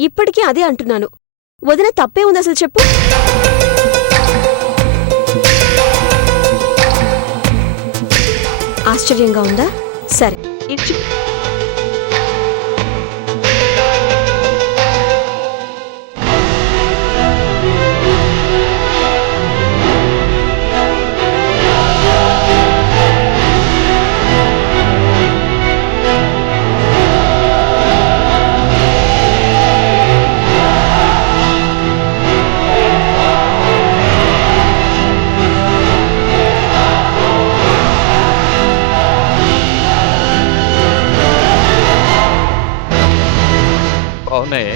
ఇప్పటికీ అదే అంటున్నాను. వదిన తప్పే ఉంది అసలు చెప్పు. ఆశ్చర్యంగా ఉందా? సరే బాగున్నాయే.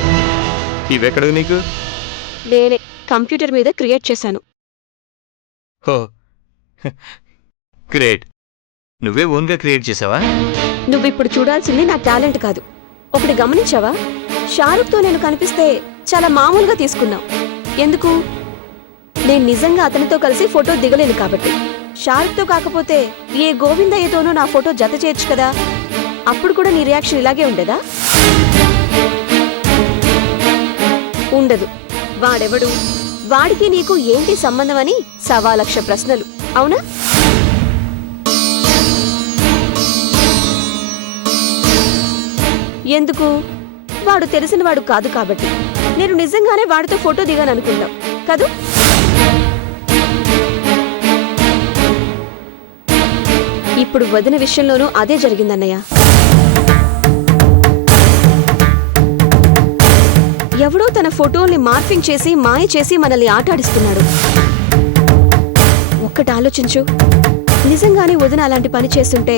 ఇవెక్కడివి నీకు? నేనే కంప్యూటర్ మీద క్రియేట్ చేశాను. హో గ్రేట్. నువ్వే ఓన్గా క్రియేట్ చేసావా? నువ్విప్పుడు చూడాల్సింది నా టాలెంట్ కాదు. ఒకటి గమనించావా? షారుఖ్తో నేను కనిపిస్తే చాలా మామూలుగా తీసుకున్నావు. ఎందుకు? నేను నిజంగా అతనితో కలిసి ఫోటో దిగలేను కాబట్టి. షారుఖ్తో కాకపోతే ఏ గోవిందయ్యతోనూ నా ఫోటో జత చేయొచ్చు కదా. అప్పుడు కూడా నీ రియాక్షన్ ఇలాగే ఉండేదా? ఉండదు. వాడెవడు? వాడికి నీకు ఏంటి సంబంధమని 1,00,000 ప్రశ్నలు, అవునా? ఎందుకు? వాడు తెలిసినవాడు కాదు కాబట్టి. నేను నిజంగానే వాడితో ఫోటో దిగాననుకున్నావు కదూ? ఇప్పుడు వదిన విషయంలోనూ అదే జరిగిందన్నయ్య. ఎవడో తన ఫోటోల్ని మార్ఫింగ్ చేసి మాయ చేసి మనల్ని ఆటాడిస్తున్నాడు. ఒక్కటి ఆలోచించు. నిజంగానే వదిన అలాంటి పని చేస్తుంటే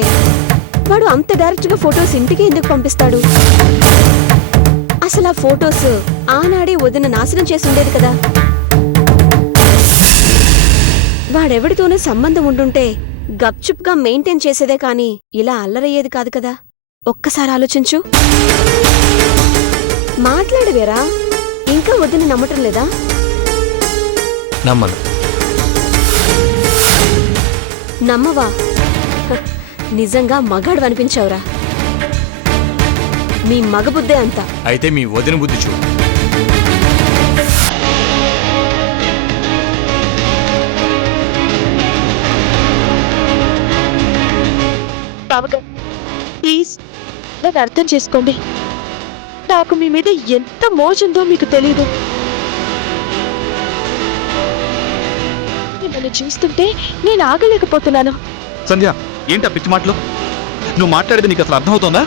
వాడు అంత డైరెక్ట్గా ఫోటోస్ ఇంటికి ఎందుకు పంపిస్తాడు? అసలు ఆ ఫోటోస్ ఆనాడే వదిన నాశనం చేసుండేది కదా. వాడెవడితోనూ సంబంధం ఉండుంటే గప్చుప్గా మెయింటైన్ చేసేదే కాని ఇలా అల్లరయ్యేది కాదు కదా. ఒక్కసారి ఆలోచించు. మాట్లాడవేరా? ఇంకా వద్దని నమ్మటం లేదా? నమ్మను. నమ్మవా? నిజంగా మగాడు అనిపించావురా. మీ మగబుద్దే అంతా. అయితే మీ వదిన బుద్ధి చూడు. బావగారు ప్లీజ్ నన్ను అర్థం చేసుకోండి. నాకు మీ మీద ఎంత మోజుందో మీకు తెలీదు. మిమ్మల్ని చూస్తుంటే నేను ఆగలేకపోతున్నాను. సంధ్య, ఏంటా పిచ్చి మాటలు? నువ్వు మాట్లాడేది నీకు అసలు అర్థమవుతోందా?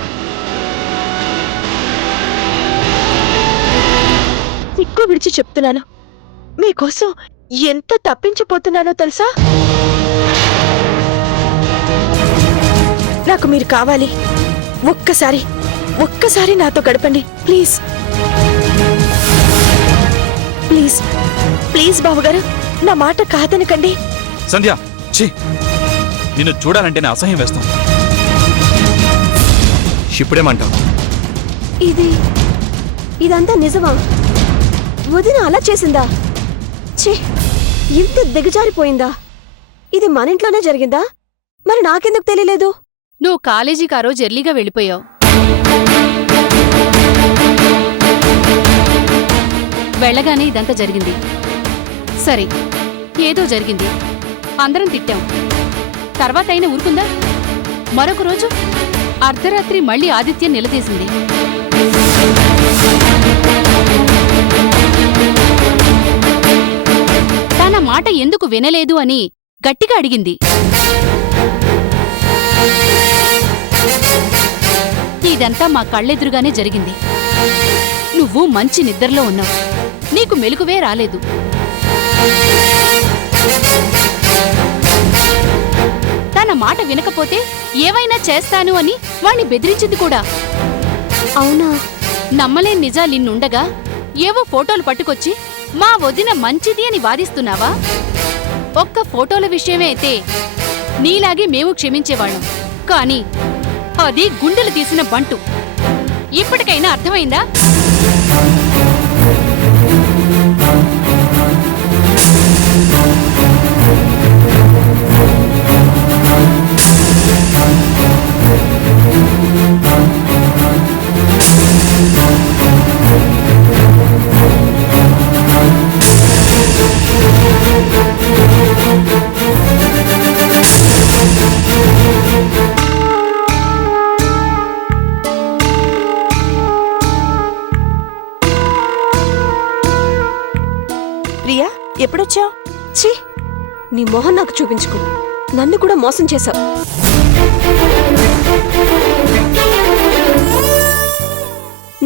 సిగ్గు విడిచి చెప్తున్నాను. మీకోసం ఎంత తప్పించిపోతున్నానో తెలుసా? నాకు మీరు కావాలి. ఒక్కసారి నాతో గడపండి ప్లీజ్. ప్లీజ్ ప్లీజ్ బావగారు, నా మాట కాదనకండి. సంధ్య, ఛీ, నిన్ను చూడాలంటేనే అసహ్యం వేస్తాం. ఇప్పుడేమంటావు? ఇదంతా నిజమా? వదిన అలా చేసిందా? ఛీ, ఇంత దిగజారిపోయిందా? ఇది మన ఇంట్లోనే జరిగిందా? మరి నాకెందుకు తెలియలేదు? నువ్వు కాలేజీకి ఆ రోజు ఎర్లీగా వెళ్ళిపోయావు. వెళ్ళగానే ఇదంతా జరిగింది. సరే, ఏదో జరిగింది, అందరం తిట్టాం. తర్వాత అయినా ఊరుకుందా? మరొక రోజు అర్ధరాత్రి మళ్ళీ ఆదిత్యం నిలదీసింది. తన మాట ఎందుకు వినలేదు అని గట్టిగా అడిగింది. ఇదంతా మా కళ్ళెదురుగానే జరిగింది. నువ్వు మంచి నిద్రలో ఉన్నావు, నీకు మెలకువే రాలేదు. తన మాట వినకపోతే ఏవైనా చేస్తాను అని వాణ్ణి బెదిరించింది కూడా. అవునా? నమ్మలేని నిజాలిన్నుండగా ఏవో ఫోటోలు పట్టుకొచ్చి మా వదిన మంచిది అని వాదిస్తున్నావా? ఒక్క ఫోటోల విషయమే అయితే నీలాగే మేము క్షమించేవాళ్ళం. కాని అది గుండెలు తీసిన బంటు. ఇప్పటికైనా అర్థమైందా? నీ మొహం నాకు చూపించుకో. నన్ను కూడా మోసం చేశావు.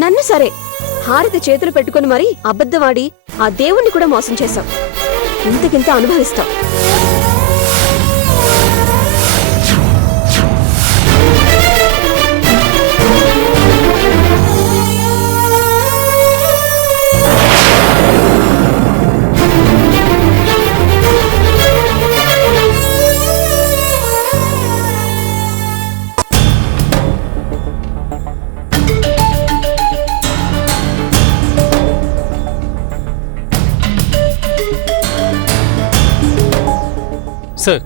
నన్ను సరే, హారతి చేతులు పెట్టుకుని మరీ అబద్ధవాడి ఆ దేవుణ్ణి కూడా మోసం చేశావు. ఇంతకింత అనుభవిస్తావు. సార్.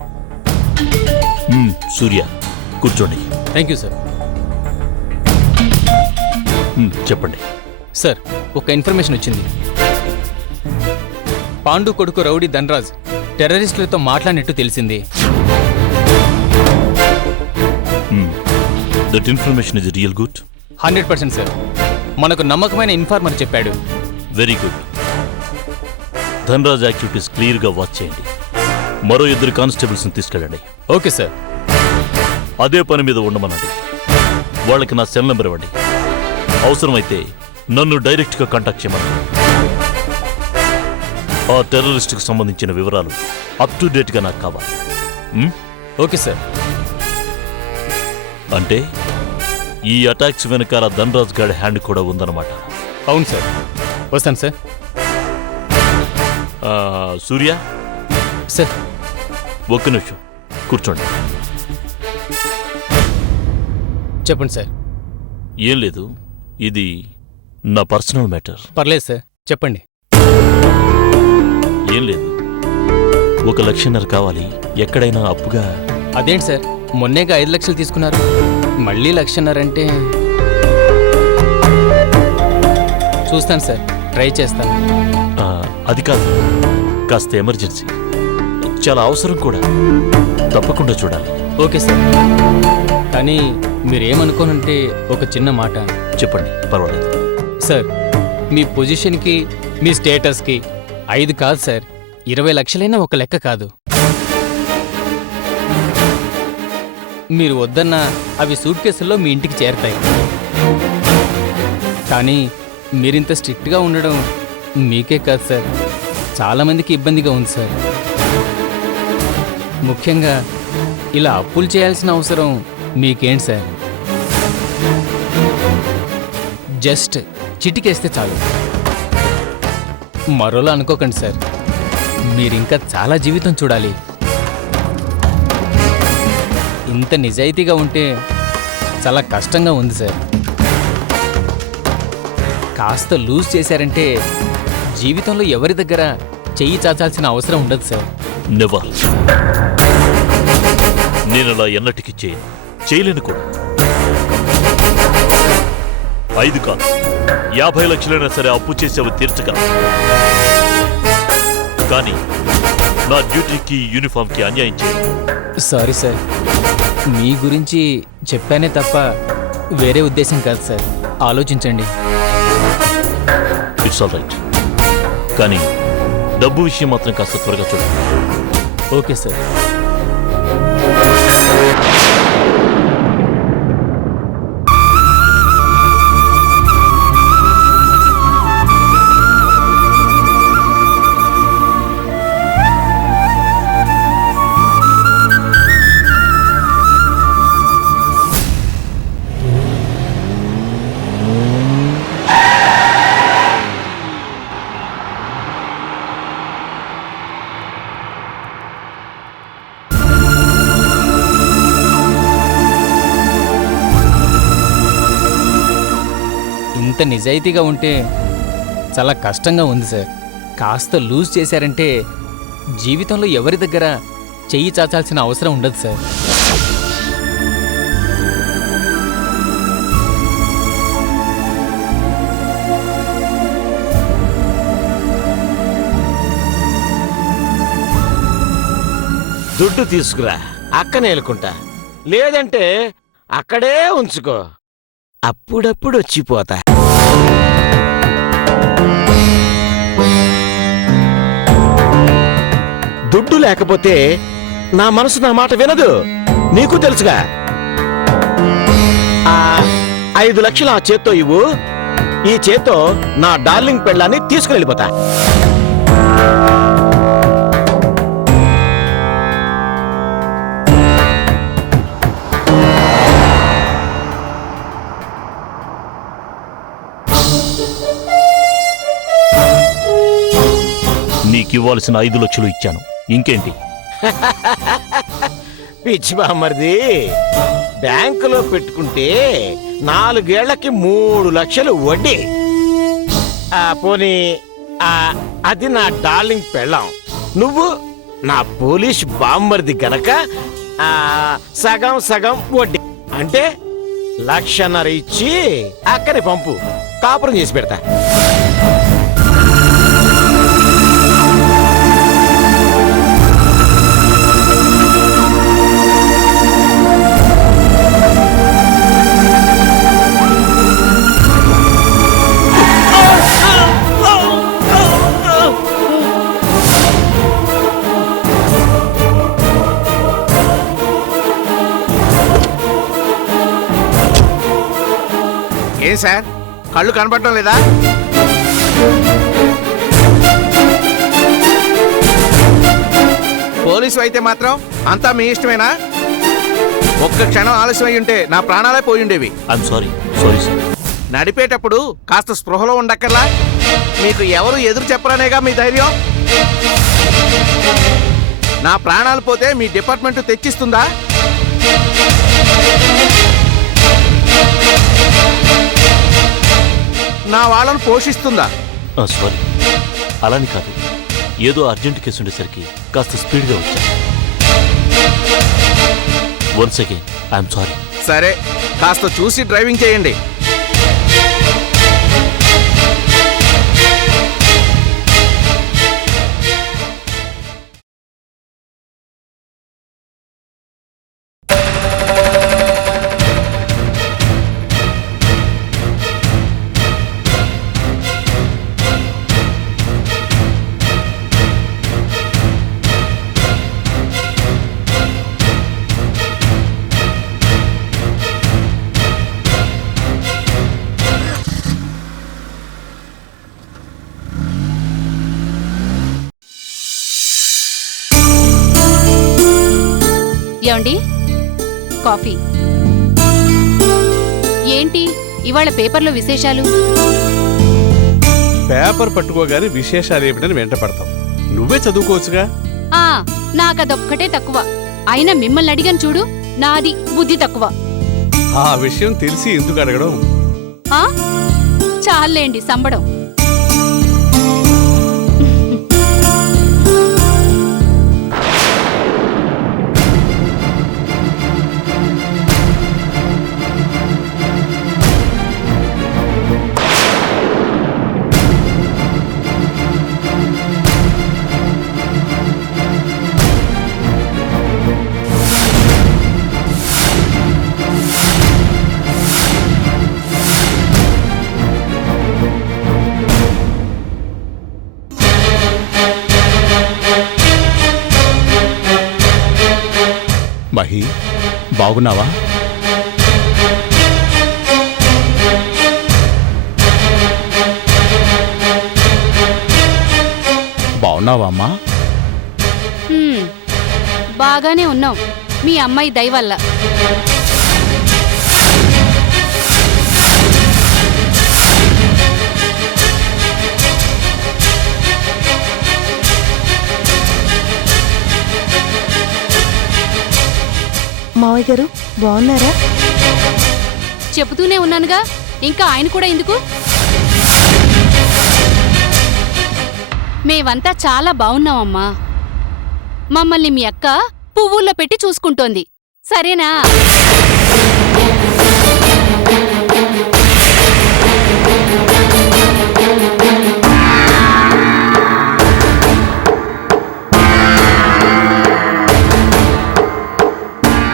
సూర్య కూర్చోండి. Thank you sir. చెప్పండి. సార్, ఒక ఇన్ఫర్మేషన్ వచ్చింది. పాండు కొడుకు రౌడీ ధనరాజ్ టెర్రరిస్టులతో మాట్లాడినట్టు తెలిసింది. That information is real good. 100% sir. మనకు నమ్మకమైన ఇన్ఫార్మర్ చెప్పాడు. Very good. ధనరాజ్ యాక్టివిటీస్ క్లియర్గా వాచ్ చేయండి. మరో 2 కానిస్టేబుల్స్ని తీసుకెళ్ళండి. Okay sir. అదే పని మీద ఉండమనండి. వాళ్ళకి నా సెల్ నెంబర్ ఇవ్వండి. అవసరమైతే నన్ను డైరెక్ట్గా కాంటాక్ట్ చేయమనండి. ఆ టెర్రరిస్ట్కి సంబంధించిన వివరాలు అప్ టు డేట్గా నాకు కావాలి. Okay sir. అంటే ఈ అటాక్స్ వెనకాల ధనరాజ్ గాడి హ్యాండ్ కూడా ఉందన్నమాట. అవును సార్. వస్తాను సార్. సూర్య సార్. ఒక్క నిమిషం కూర్చోండి. చెప్పండి సార్. ఏం లేదు, ఇది నా పర్సనల్ మ్యాటర్. పర్లేదు సార్, చెప్పండి. ఏం లేదు, 1.5 లక్ష కావాలి. ఎక్కడైనా అప్పుగా. అదేంటి సార్, మొన్నేగా 5 లక్షలు తీసుకున్నారు, మళ్ళీ 1.5 లక్ష అంటే? చూస్తాను సార్, ట్రై చేస్తాను. అది కాదు, కాస్త ఎమర్జెన్సీ, చాలా అవసరం కూడా. తప్పకుండా చూడాలి. Okay sir. కానీ మీరేమనుకోనంటే ఒక చిన్న మాట. చెప్పండి, పర్వాలేదు. సార్, మీ పొజిషన్కి మీ స్టేటస్కి 5 కాదు సార్, 20 లక్షలైనా ఒక లెక్క కాదు. మీరు వద్దన్న అవి సూట్ కేసుల్లో మీ ఇంటికి చేరతాయి. కానీ మీరింత స్ట్రిక్ట్గా ఉండడం మీకే కాదు సార్, చాలామందికి ఇబ్బందిగా ఉంది సార్. ముఖ్యంగా ఇలా అప్పులు చేయాల్సిన అవసరం మీకేంటి సార్? జస్ట్ చిటికేస్తే చాలు. మరోలా అనుకోకండి సార్, మీరింకా చాలా జీవితం చూడాలి. ఇంత నిజాయితీగా ఉంటే చాలా కష్టంగా ఉంది సార్. కాస్త లూజ్ చేశారంటే జీవితంలో ఎవరి దగ్గర చెయ్యి చాచాల్సిన అవసరం ఉండదు సార్. నెవర్. నేను అలా ఎన్నటికి చేయలేను కూడా. 5 కాదు, 50 లక్షలైనా సరే అప్పు చేసేవి తీర్చగలను. కానీ నా డ్యూటీకి, యూనిఫామ్కి అన్యాయం చేయను. సారీ సార్, మీ గురించి చెప్పానే తప్ప వేరే ఉద్దేశం కాదు సార్. ఆలోచించండి. It's all right. కానీ డబ్బు విషయం మాత్రం కాస్త త్వరగా చూడండి. Okay sir. ఇంత నిజాయితీగా ఉంటే చాలా కష్టంగా ఉంది సార్. కాస్త లూజ్ చేశారంటే జీవితంలో ఎవరి దగ్గర చెయ్యి చాచాల్సిన అవసరం ఉండదు సార్. దుడ్డు తీసుకురా, అక్కనే ఎలుకుంటా. లేదంటే అక్కడే ఉంచుకో, అప్పుడప్పుడు వచ్చిపోతా. దుడ్డు లేకపోతే నా మనసు నా మాట వినదు, నీకు తెలుసుగా. 5 లక్షలు ఆ చేత్తో ఇవ్వు, ఈ చేత్తో నా డార్లింగ్ పెళ్ళాన్ని తీసుకుని వెళ్ళిపోతా. నీకివ్వాల్సిన 5 లక్షలు ఇచ్చాను, ఇంకేంటి? పిచ్చి బామ్మర్ది, బ్యాంకులో పెట్టుకుంటే 4 ఏళ్లకి 3 లక్షలు వడ్డీ. పోనీ అది నా డార్లింగ్ పెళ్ళాం, నువ్వు నా పోలీస్ బామ్మర్ది గనక సగం సగం వడ్డీ అంటే 1.5 లక్షలు ఇచ్చి అక్కడే పంపు, కాపురం చేసి పెడతా. ఏం సార్, కళ్ళు కనపడటం లేదా? పోలీసు అయితే మాత్రం అంతా మీ ఇష్టమేనా? ఒక్క క్షణం ఆలస్యం అయి ఉంటే నా ప్రాణాలే పోయి ఉండేవి. I'm sorry sir. నడిపేటప్పుడు కాస్త స్పృహలో ఉండక్కర్లా? మీకు ఎవరు ఎదురు చెప్పరానేగా మీ ధైర్యం? నా ప్రాణాలు పోతే మీ డిపార్ట్మెంట్ తెచ్చిస్తుందా? నా వాళ్ళను పోషిస్తుందా? సారీ, అలాని కాదు, ఏదో అర్జెంట్ కేసు ఉండేసరికి కాస్త స్పీడ్గా వచ్చా. Once again I'm sorry. సరే, కాస్త చూసి డ్రైవింగ్ చేయండి. ఏమండి, కాఫీ. ఏంటి ఇవాళ పేపర్లో విశేషాలు? పేపర్ పట్టుకోగానే విశేషాలు ఏమిటని వెంట పడతాం. నువ్వే చదువుకోవచ్చుగా. నాకదొక్కటే తక్కువ. అయినా మిమ్మల్ని అడిగాను చూడు, నాది బుద్ధి తక్కువ. ఆ విషయం తెలిసి ఎందుకు అడగడం? చాలేండి సంబడం. మహి, బాగున్నావా? బాగున్నావా అమ్మా? బాగానే ఉన్నాం, మీ అమ్మాయి దయ వల్ల. మావయ్య గారు బాగున్నారా? చెబుతూనే ఉన్నానుగా, ఇంకా ఆయన కూడా ఎందుకు? మేమంతా చాలా బావున్నామమ్మా. మమ్మల్ని మీ అక్క పువ్వుల్లో పెట్టి చూసుకుంటోంది, సరేనా?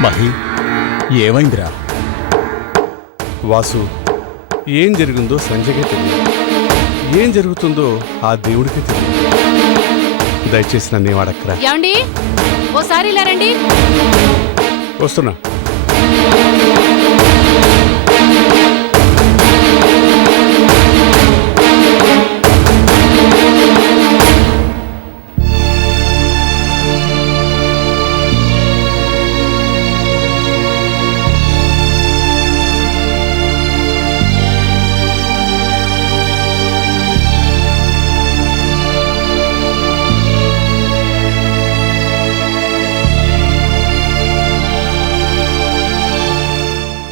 మహి, ఏమైందిరా? వాసు, ఏం జరిగిందో సంజయ్కే తెలియదు, ఏం జరుగుతుందో ఆ దేవుడికే తెలియదు. దయచేసి నన్ను ఏం అడక్కరా. ఏమండి ఓసారి ఇలా రండి. వస్తున్నా.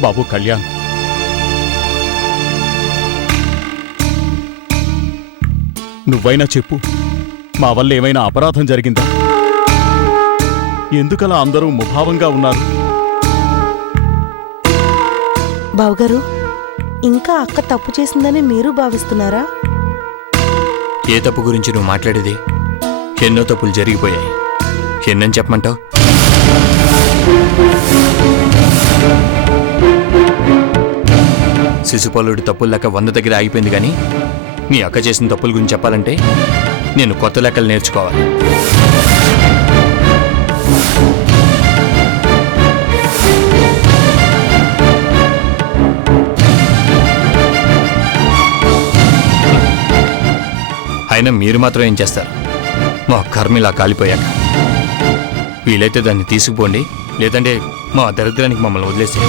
బాబు కళ్యాణ్, నువ్వైనా చెప్పు, మా వల్ల ఏమైనా అపరాధం జరిగిందా? ఎందుకలా అందరూ ముభావంగా ఉన్నారు? బావగారు, ఇంకా అక్క తప్పు చేసిందని మీరు భావిస్తున్నారా? ఏ తప్పు గురించి నువ్వు మాట్లాడేది? ఎన్నో తప్పులు జరిగిపోయాయి. ఎన్నని చెప్పమంటావు? శిశుపాలుడి తప్పుల లెక్క 100 దగ్గర ఆగిపోయింది, కానీ నీ అక్క చేసిన తప్పుల గురించి చెప్పాలంటే నేను కొత్త లెక్కలు నేర్చుకోవాలి. అయినా మీరు మాత్రం ఏం చేస్తారు? మా కర్మ ఇలా కాలిపోయాక వీలైతే దాన్ని తీసుకుపోండి, లేదంటే మా దరిద్రానికి మమ్మల్ని వదిలేసి.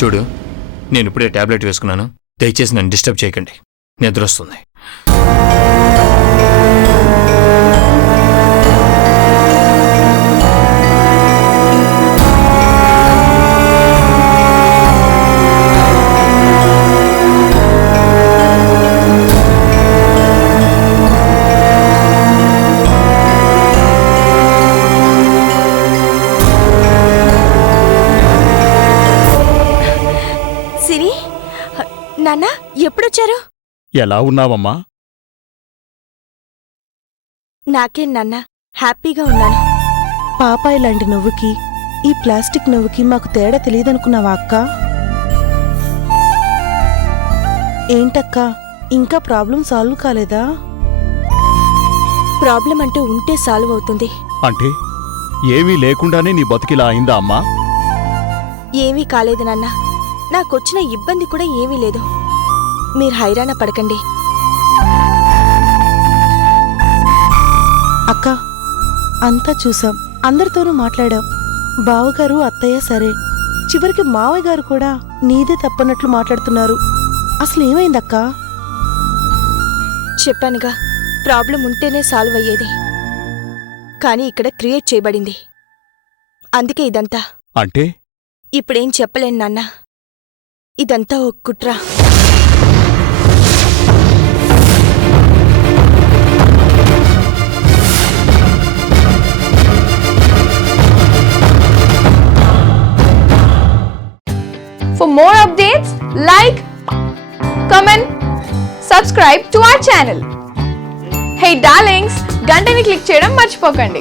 చూడు, నేను ఇప్పుడే టాబ్లెట్ వేసుకున్నాను. దయచేసి నన్ను డిస్టర్బ్ చేయకండి, నిద్ర వస్తుంది. సిరి, నాన్న ఎప్పుడొచ్చారు? ఎలా ఉన్నావమ్మా? నాకేం నాన్న, హ్యాపీగా ఉన్నాను. పాపాయి లాంటి నవ్వుకి ఈ ప్లాస్టిక్ నవ్వుకి మాకు తేడా తెలియదనుకున్నావా అక్క? ఏంటక్క, ఇంకా ప్రాబ్లం సాల్వ్ కాలేదా? ప్రాబ్లం అంటూ ఉంటే సాల్వ్ అవుతుంది. అంటే ఏమీ లేకుండానే నీ బతికిలా అయిందా అమ్మా? ఏమీ కాలేదు నాన్న, నాకొచ్చిన ఇబ్బంది కూడా ఏమీ లేదు. మీరు హైరాణ పడకండి. అక్క, అంతా చూసాం, అందరితోనూ మాట్లాడాం. బావగారు అత్తయ్య సరే, చివరికి మావయ్య గారు కూడా నీదే తప్పన్నట్లు మాట్లాడుతున్నారు. అసలు ఏమైందక్క? చెప్పానుగా, ప్రాబ్లం ఉంటేనే సాల్వ్ అయ్యేది, కానీ ఇక్కడ క్రియేట్ చేయబడింది. అందుకే ఇదంతా. అంటే ఇప్పుడేం చెప్పలేను నాన్న, ఇదంతా ఒక కుట్ర. For more updates, like, comment, subscribe to our channel. Hey darlings, గంటని click చేయడం మర్చిపోకండి.